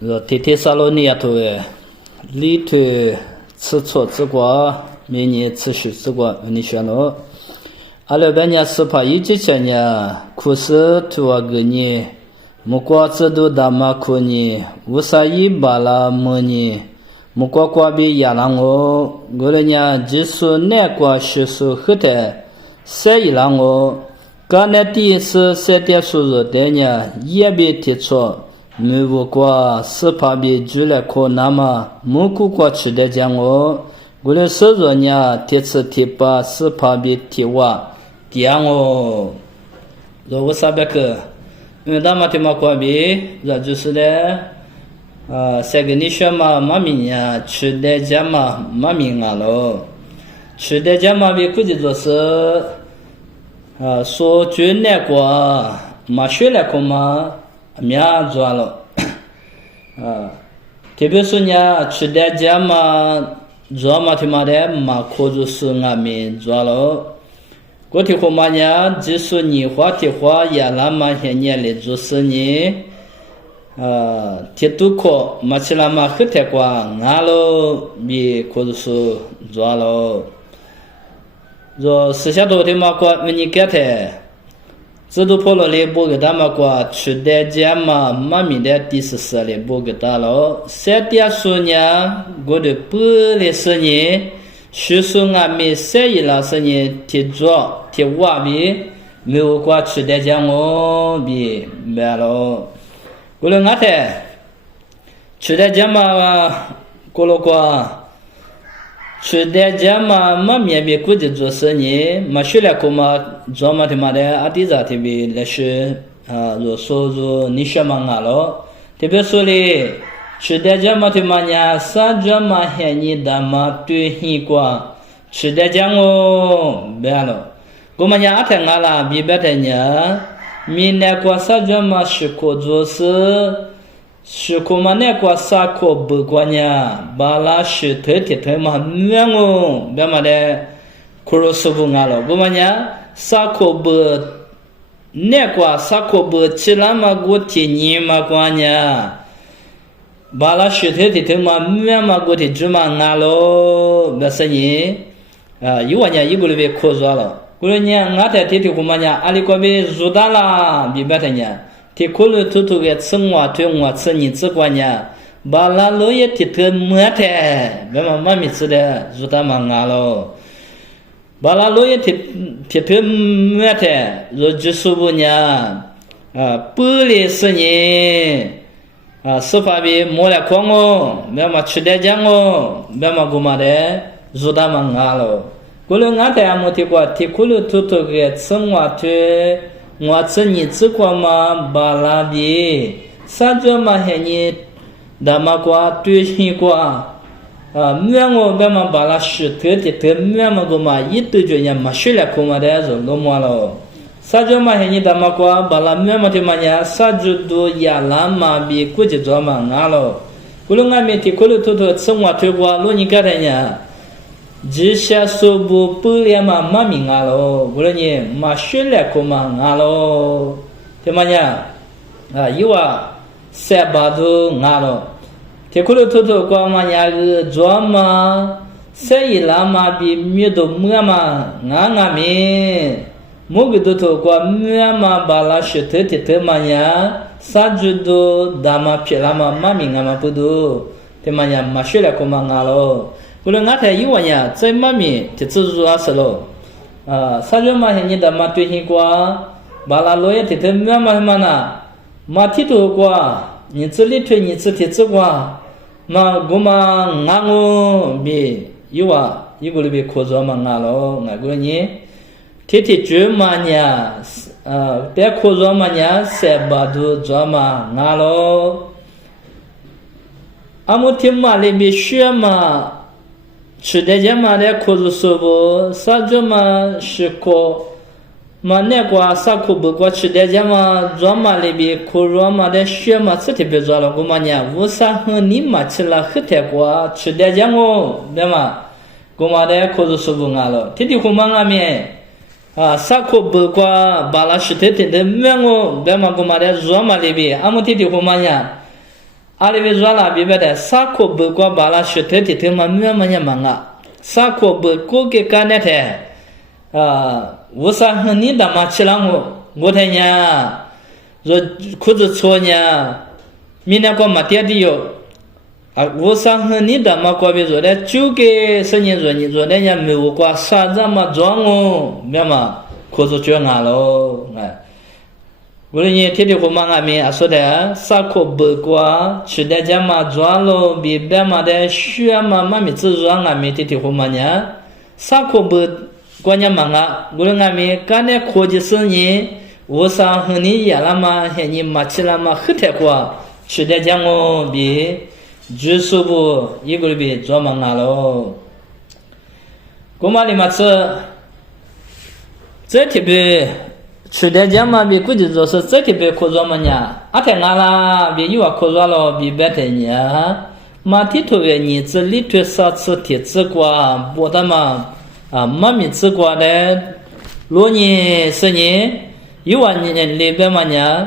天天沙罗尼亚头里头吃错之过，每年持续之过，你选了。200年18一几千年，苦是图啊个年，木瓜制度大马苦年，乌沙伊巴拉么年，木瓜瓜比亚朗我了年技术难瓜学术后台，三一朗我，刚才第一次3点输入的年也别提错。没无过是怕别住了可那么没过过去的讲我了收入呢贴次贴吧是怕别贴哇点我若我啥别个因为他们贴嘛过别这就是的三个你选嘛妈咪呀去的家嘛妈咪啊喽去的家嘛别估计就是说住那个嘛学了可嘛面做了，特别是呢，去的家嘛，做嘛他妈的嘛，可就是俺们做了。过去后嘛呢，技术你花的花也那么些年来就是呢，铁都课嘛起来嘛很太过，俺喽比可就是做了。做私下头的嘛过，你给他。制度破了嘞，不给他们过去的家嘛，妈咪的第14嘞，不给他了。3点数呢，我的不的是呢，学生俺们3一老师呢，提早提晚比，没有过去的家我比没了。过了俺台，去的家嘛，过了过。去的家嘛，妈咪别估计做生意，嘛学了可嘛做嘛他妈的阿弟子特别来学若说若你学嘛啊咯，特别说嘞，去的家嘛他妈呀，啥子嘛还你的嘛对你过，去的家我别了，我们家阿太阿啦别别的呢，明年过啥子嘛是可做事。是可嘛那个啥可不过呢，把那是特嘛远哦，别嘛的，可是师傅俺了，不嘛呢，啥可不那个啥可不起来嘛我提你嘛过呢，把那是特嘛远嘛我提住嘛俺了，别生意一万年一个礼拜可做了，过了年俺在天可嘛呢，阿里个别做大了，别别的呢。提可能偷偷个吃我对我吃你只管呢，把那老爷提特没得，别嘛妈咪吃的，做他妈啊喽，把那老爷提特没得，若就是不呢，不离是呢，司法比没了光哦，别嘛吃的讲哦，别嘛干嘛的，做他妈啊喽，过了俺在俺们提过，提可能偷偷个吃我对。我吃你吃过吗？巴拉比，啥子嘛还你，大马瓜对你瓜，面我别嘛巴拉是特面嘛个嘛一对着人嘛学了可嘛的就弄么了，啥子嘛还你大马瓜巴拉面嘛的嘛呀，啥子都亚拉嘛比估计做嘛俺了，过了俺们提过了偷吃我推过，罗你干的呢？这些说不了嘛，妈咪啊喽，我了呢，嘛学了可嘛啊喽，怎么样？有3把都啊喽，这可能偷光嘛呀个做嘛，生意啦嘛比没都没嘛，俺们，某个偷光没嘛把那学特嘛呀，啥子都大嘛撇啦嘛，妈咪啊嘛不都，怎么样？嘛学了可嘛啊喽。过了俺台一万年，在妈咪就自助是喽，啥子嘛你的嘛对你过，把那老爷提特没嘛呢，嘛提头过，你这里推你这提子过，那我嘛俺我比一个礼拜可做嘛俺喽，俺个呢，天住嘛呢，别可做嘛呢，3把都做嘛俺喽，俺们听嘛里面学嘛。去的家嘛的可是说不，啥子嘛是可，嘛那个啥可不过去的家嘛，做嘛里边可做嘛的学嘛是特别做了，我嘛呢，为啥和你嘛去了很太过，去的家我对嘛，我嘛的可是说不俺了，天天和嘛俺们，啥可不过把那是特没我，对嘛我嘛的做嘛里边，俺们天天和嘛呢。阿里边抓了比别的啥可不过把那学特地他们没忙啊，啥可不过给干的他我啥和你的嘛吃了我的呀，说裤子穿呀，明天过嘛爹的哟，我啥和你的嘛过别说的，就给生意说你说的呀没有过啥子嘛装哦，明白吗？裤子穿啊喽，我们天天和妈咪说的，啥可不过，吃的家嘛装了，比别嘛的学嘛妈咪只装俺们天天和妈呢，啥可不过年嘛我们俺们干的科技生意，我啥和你一样嘛，和你嘛吃了嘛很太过，吃的家我比就是不一个比装嘛喽，我妈的嘛吃，这特别。吃的家嘛，比估计就是这特别可做嘛呢，天俺啦，比有可做了，比别的呢，马蹄头的你这里头少吃铁吃瓜，不的嘛，妈咪吃瓜的，罗年是呢，有年里边嘛呢，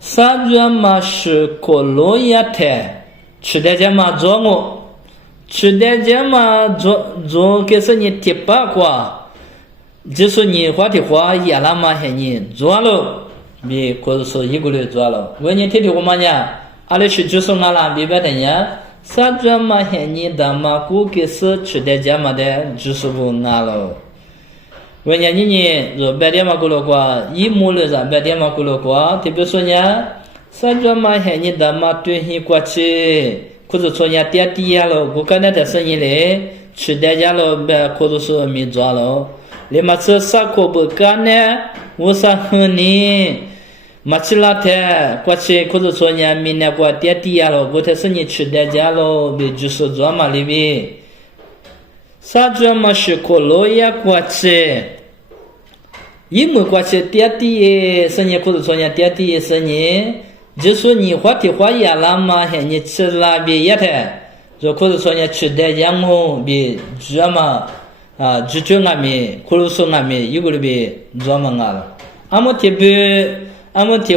三月嘛是可罗亚的，吃的家嘛做我，吃的家嘛做给是你铁八瓜。就是你花的花也那么些年做了，比或者说一个月做了。我你天天我们呢，阿里是就是俺那边的呢，啥子嘛些年的嘛，估计是吃的家嘛的，就是不俺了。我呢你说白天嘛过了过，一亩了是白天嘛过了过，特别说呢，啥子嘛些年的嘛对你过去，或者说呢跌低了，我刚才在生意里吃的家了，白或者说没做了。你嘛吃啥可不干呢？我啥和你嘛吃那天过去，或者说呢，明年过跌低了，我才是你吃的家了，别就是做嘛里边，啥子嘛是可乐呀过去，一没过去跌低是你或者说呢跌低是你，就说你花的花呀啦嘛，你吃那边也的，就或者说呢吃的家我别做嘛。就俺们，可能说俺们一个礼拜做嘛了。俺们特别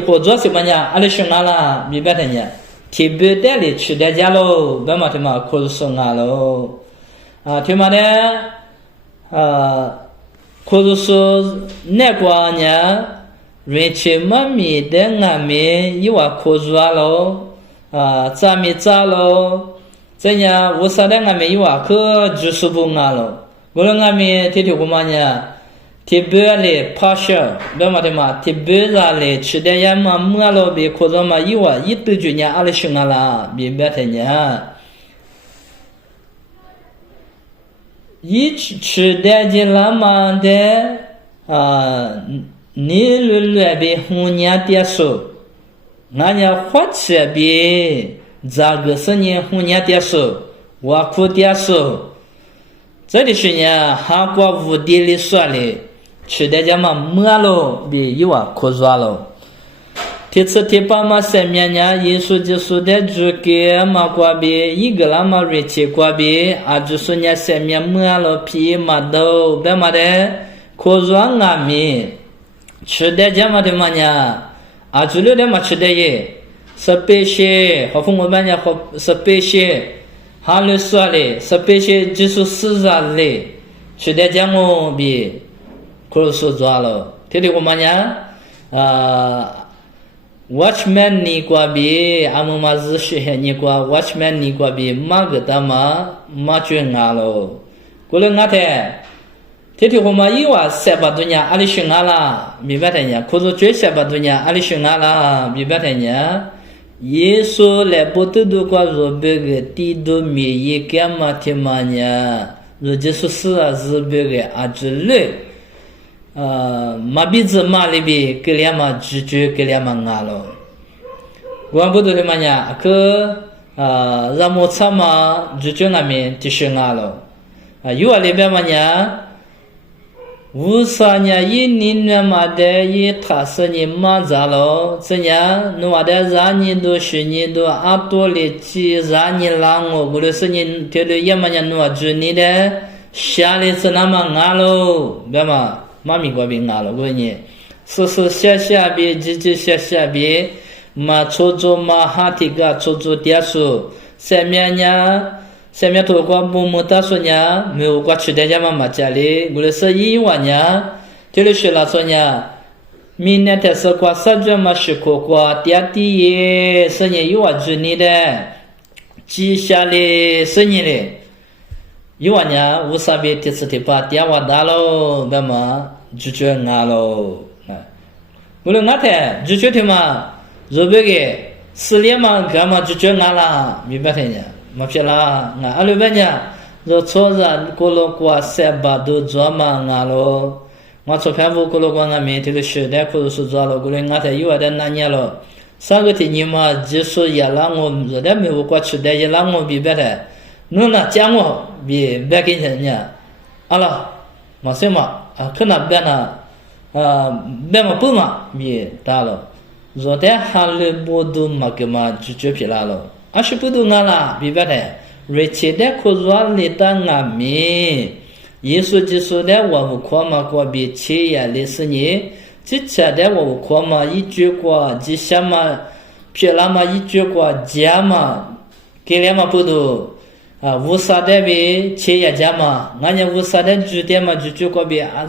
合作什么呢？俺们说俺啦，明白的呢。特别带来吃的家喽，干嘛的嘛？可能说俺喽。他妈的，可能说那个呢，人去妈咪的俺们一碗可做喽，咱们咋喽？这样我说的俺们一碗可就是不俺喽。我们俺们天天我们呢，特别来爬山，干嘛的嘛？特别来吃的呀嘛，没了别可着嘛，一碗一兜就呢，阿里熊阿啦，明白的呢。一吃的就那么的你乱别红娘的手，俺家花钱别咋个是你红娘的手，我苦的手。这里是呢，韩国屋地里说的，吃的家嘛没了，比一碗可做了。第次第八嘛上面呢，耶稣就说的主给嘛过比一个那么瑞奇过比，就说呢上面没了皮嘛都别嘛的可做俺们吃的家嘛的嘛呢，主流的嘛吃的也是白些，和父母班呢和是白些。哈律说的，是这些就是死人的，吃的家我比可能说做了，听听我们呢，watchman 你过比，俺们嘛是学你过 watchman 你过比，马个的嘛马卷俺了，过了俺天，听听我们以为三百多年，阿里学俺啦，明白的呢，可是最三百多年，阿里学俺啦，明白的呢。耶稣来不都都过若别个地都没一干嘛天嘛呢？若就是是别个之类，马鼻子马里边给两嘛拒绝给两嘛俺了。我不都的嘛呢？让我操嘛拒绝俺们就是俺了。有里边嘛呢？无啥呢？一年嘛的，一他是你妈咋了？这样，我的让你都是你都多力气，让你让我，不是你这里也嘛呢？我住你的，下里是那么俺喽，对嘛？妈咪过比俺了，我你，是下边，下边，嘛出租嘛哈提个出租点数，下面透过木木大数呢，没有过去的家嘛家里，我是一万呢，这里是哪说呢？明年的是过三月嘛是过第一是年一万之内的，接下来是年的，一万呢无啥别第四第八第二万大喽，那么就这样喽，我们那天就觉得嘛。如别个4年嘛，干嘛就这样啦？明白的呢？没别啦，阿鲁班呢？若错人过了过300多做嘛阿喽，我昨天过了过俺们这个时代可是做了，过了俺才有点难年了。上个天你嘛，技术也让我热的没有过去的也让我明白的，侬那讲我别别跟人家，阿拉，没什么啊，可能别那别么不嘛别打了。若在哈里不都嘛个嘛就皮拉了，阿是不都俺啦，明白的。瑞切的可若里当俺们，耶稣基督的我们看嘛过比切呀历史呢，之前的我们看嘛一句过，之前嘛皮拉嘛一句过家嘛，给了嘛不都啊，无啥的比切呀家嘛，俺家无啥的主点嘛就过比啊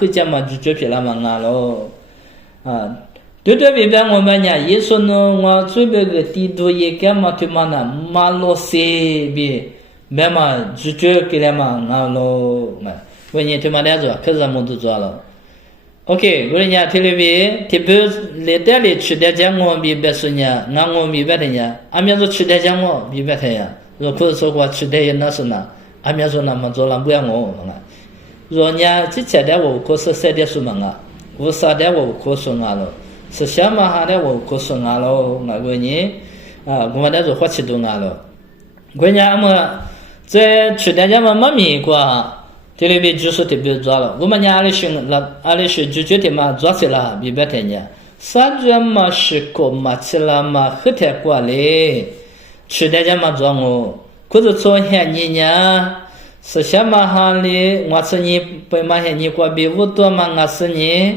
后家嘛就皮拉嘛俺咯，啊。对对明白我们呢，耶稣呢，我准备个地图也干嘛对嘛呢？马路西比，别嘛就给了嘛，俺咯，我呢对嘛来做，可是我们都做了。OK， 我呢特别特别来带来去的讲我明白是呢，俺我明白的呢，俺们说去的讲我明白的呀，若可是说过去的也那是呢，俺们说那么做了不要我嘛，若呢之前的我可是3点数嘛啊，无啥的我可是俺了。是想嘛哈的我告诉俺喽，俺个人啊，我们那时候花钱多俺了。过年我们在去年家嘛米过，这里边就是特别抓了。我们家里是就觉得嘛抓起来，明白的呢。3月嘛是过嘛起来嘛后天过来，去年家嘛抓我，可是从前呢，是想嘛哈的，我是你被嘛些你过比5多嘛，我是你。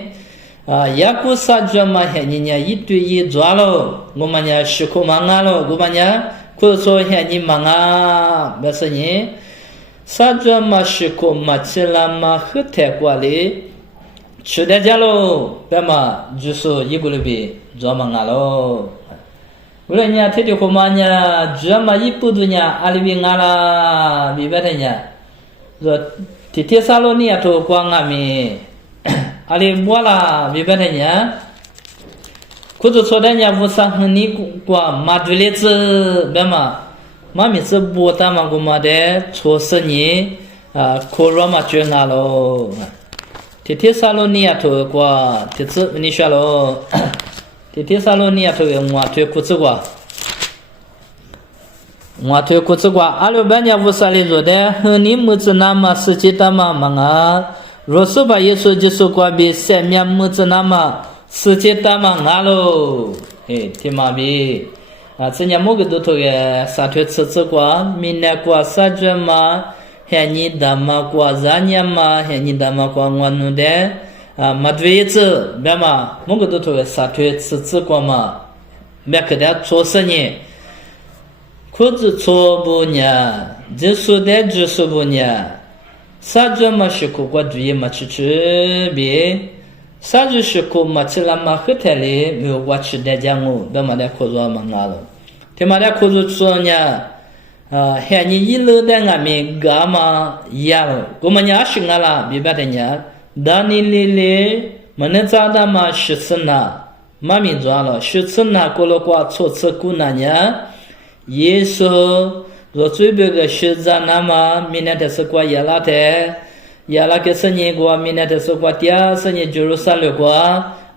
啊，也过3月嘛，现你一对一抓了，我们呢是可忙啊了，我们呢可是说现你忙啊，没事呢。3月嘛是可嘛起来嘛，后天过来，去的家喽，别嘛就是一个礼拜抓忙啊喽。为了呢，天天可嘛呢，主要嘛一步都呢，阿里边啊啦，明白的呢，说天天沙罗呢都光啊咪。阿里莫啦，明白的呢？可是说的呢，无啥和你过马对例子，别嘛，马米是不打嘛，我嘛的错事呢，啊，可热嘛就拿喽。天天沙罗尼亚头过，天子你说喽，天天沙罗尼亚头我推裤子过，我推裤子过，阿拉半年无啥哩做的，和你母子那么实际的嘛忙啊。若是把耶稣基督过比3面母子那么世界大嘛俺喽，听嘛比啊，今年某个都头个3天吃过，明年过3月嘛，现你大嘛过2年嘛，现你大嘛过我弄的啊，没对一次，别嘛，某个都头个3天吃过嘛，别给他做生意，可是做不呢，就是的就是不呢。3月嘛是过过对嘛去别，3月是过嘛去了嘛后天里没有过去的讲我，别嘛的可做嘛俺了，他嘛的可做说呢，现你一路的俺们干嘛一样，我们家是俺啦，明白的呢，当你里么能找到嘛14呢，嘛没做了，14呢过了过初次过那年，耶稣。若准备个学着那么，明年的是过耶拉的，耶拉个生年过，明年的是过第二生年就是36过，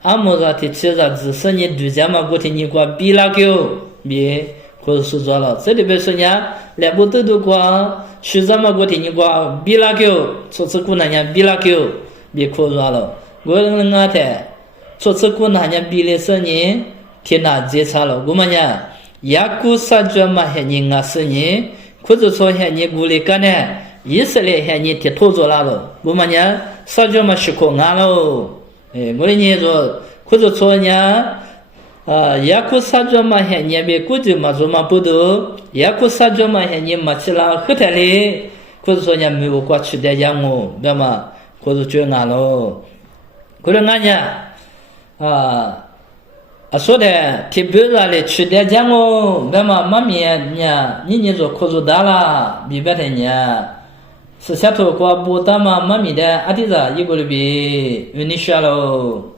阿莫ra提起着只生年对家嘛，过天你过比拉个比，可是做了，这里边说呢，来不得都过，学着嘛过天你过比拉个，初次过那年比拉个，比可做了，我人俺的，初次过那年比的生年，天哪接差了，我们呢。也过3月嘛，现你是你，可是说现你过来干呢，以色列现你贴托做了喽，我们呢3月嘛是可俺喽，我的呢说，可是说呢， yaku sajwa ma he nyebe kuji ma zo ma budu yaku sajwa ma he nyi ma chila khutali kuzu so nya mi kwa chide yango bema kuzu chwe nga lo kule nganya asode tibura le chide yango bema mami nya ni zo kuzu dala bibete nya sato kwa botama mami da adiza yigulbi unishalo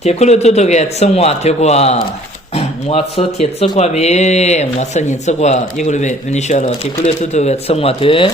tekulu tutu ge tsungwa tekwa ngwa tsu ti tsukwa be ngwa tsu ni tsukwa yigulbi unishalo tekulu tutu ge tsungwa te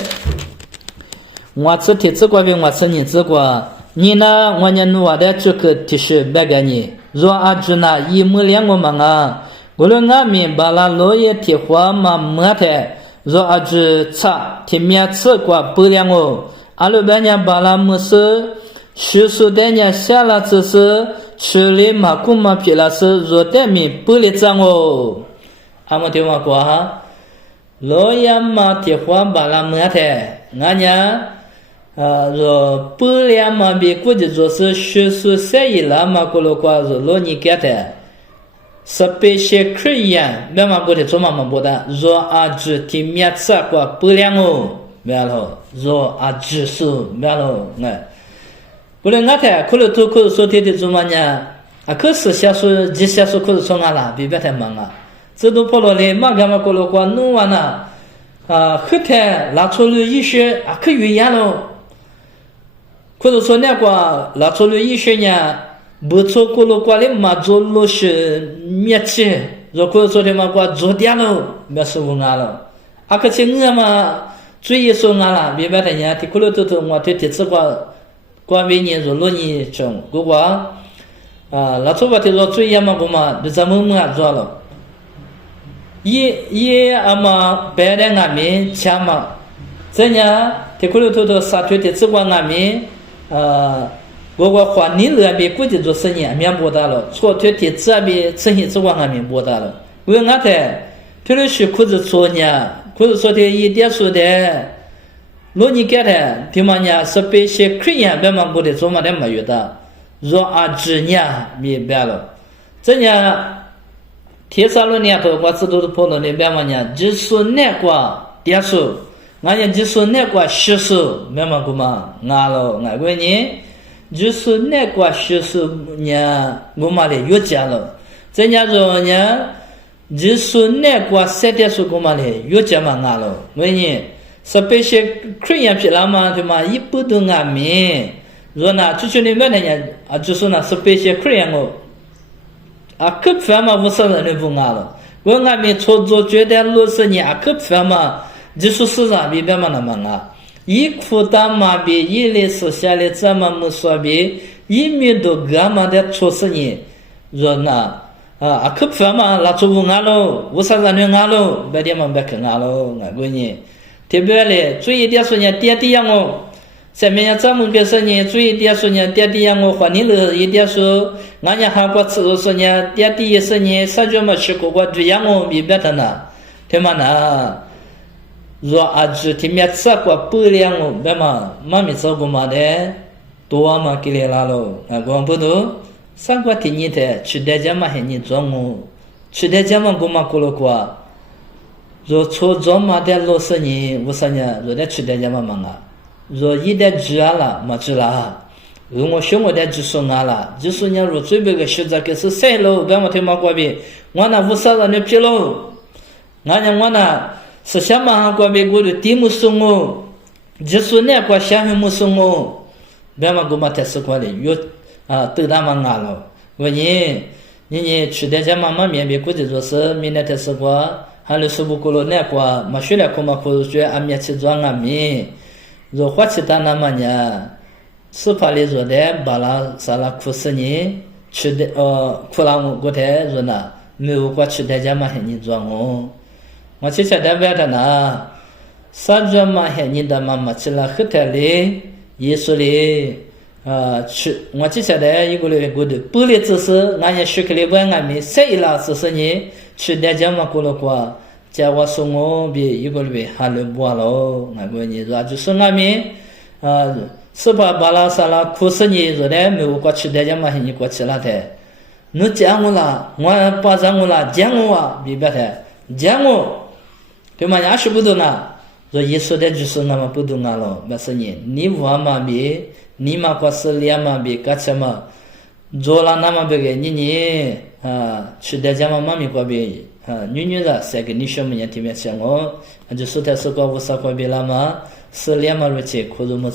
ngwa tsu ti tsukwa be ngwa tsu ni tsukwa ni na ngwa nya nuwa da chuke tishi bagani zo ajuna yi mulyango manga gulunga mi bala loye ti hwa ma mate zo aji ca ti mia ci kwa buliango alu banya bala musu shisu denya xala ci si chili ma kuma pila si zo demi buli zango amo ti wa kwa ha lo ya ma ti hua bala mate nganya zo bulian ma bi kuji zo si shisu se yi la ma kulo kwa zo lo ni kete Spesial Korean memang boleh cuma membuat zo aji timnya sakwa puliango belo zo aji su belo ngai boleh ngata kalau tu kalau so tiada cumanya aku sesiasu jisiasu kalau songala bibet manga zedu polo le magama kalau kwa nuwana hute la cholu yishe aku yuyano kalau so ne kwa la cholu yishe nya不错，过了过来嘛，做老师面吃，如果昨天嘛过做点了，没师傅俺了，可是我嘛，最一说俺了，明白的呀？过了都我对这过每年做6年中，不过那做吧的做最也嘛不嘛，就咱们俺做了，也嘛白的俺们钱嘛，这样过了都杀退的这过俺们我花你那边估计做生意面不大了，错退的这边生意做完面不大了。我俺在退了去裤子做呢，裤子做的一点说的，老你给的，他妈呢是被些客人别忙不的做嘛的没有的，若只呢明白了，这呢天上了年头我知道的跑到那边嘛呢，只说那个点数，俺也只说那个10数，别忙不嘛，俺了俺问你。就是那个就是呢，我妈的有钱了。再伢说呢，就是那个3点数我妈的有钱嘛俺了。为呢，是被些客人批了嘛，对嘛，一不都俺们。说呢，就是你们那呢，就是呢是被些客人我，可烦嘛，50人都不俺了。我俺们操作觉得60年可烦嘛，就是市场比别嘛那么俺。一裤裆嘛比一类是下来这么没说比一米多干嘛的出事呢？说那可烦嘛，那做不俺喽，50人的俺喽，别的嘛别看俺喽，俺闺女，特别嘞，注意点说呢，爹地样哦，下面要咱们别说呢，注意点说呢，爹地样哦，换你了一点说，俺家韩国吃说呢，爹地说呢，啥叫么吃过这样哦，别别的呢，对吗呢？若aji timia tsakwa puliango bema mami tsogo made toa ma kile lalo agwa bodo sangwa tinyite chideja ma heni zongo chideja ma goma kolo kwa ro cho zoma de lo sani wusanya ro de chideja ma manga ro yide jala ma jila ngo shongo de jisonga la jisonya ro tsebe ge shiza ke se selo bema tema kwa bi wana wusala ne pilo nganya wana是什么国别国的题目送哦，就是那个下面没送哦，别嘛给我们特色过的有都他妈俺了，我你去的这妈妈面别估计就是明天特色过，还有是不过了那个嘛学了可嘛可学俺面去装俺面，若花起单那么呢，是怕里说的把那啥啦苦死你，去的苦了我的说那没有过去的这嘛很你装哦。我其实代表的呢，三转嘛还你的妈妈吃了很多嘞，耶稣嘞，吃我其实的一个嘞过的，不哩只是俺也学个嘞问俺们谁啦只是你吃的这么过了过，叫我送我比一个嘞还能不咯，俺个你说就是俺们 Supa bala sala kusani zore me kwa chide jama hin kwa chila the nu changula ngwa pa jangula jangwa bi ba the jango pe ma ya shubudu na zo yeso de jusu na ma pudu nga lo ba sanye ni wa ma bi ni ma kwa selia ma bi ka chama zola na ma be ge ni ni ha chide jama ma mi kwa bi ha nyu nyu da se ge ni sho ma ya ti me chango jusu te so ko sa ko bi la ma selia ma ro che ko lu mo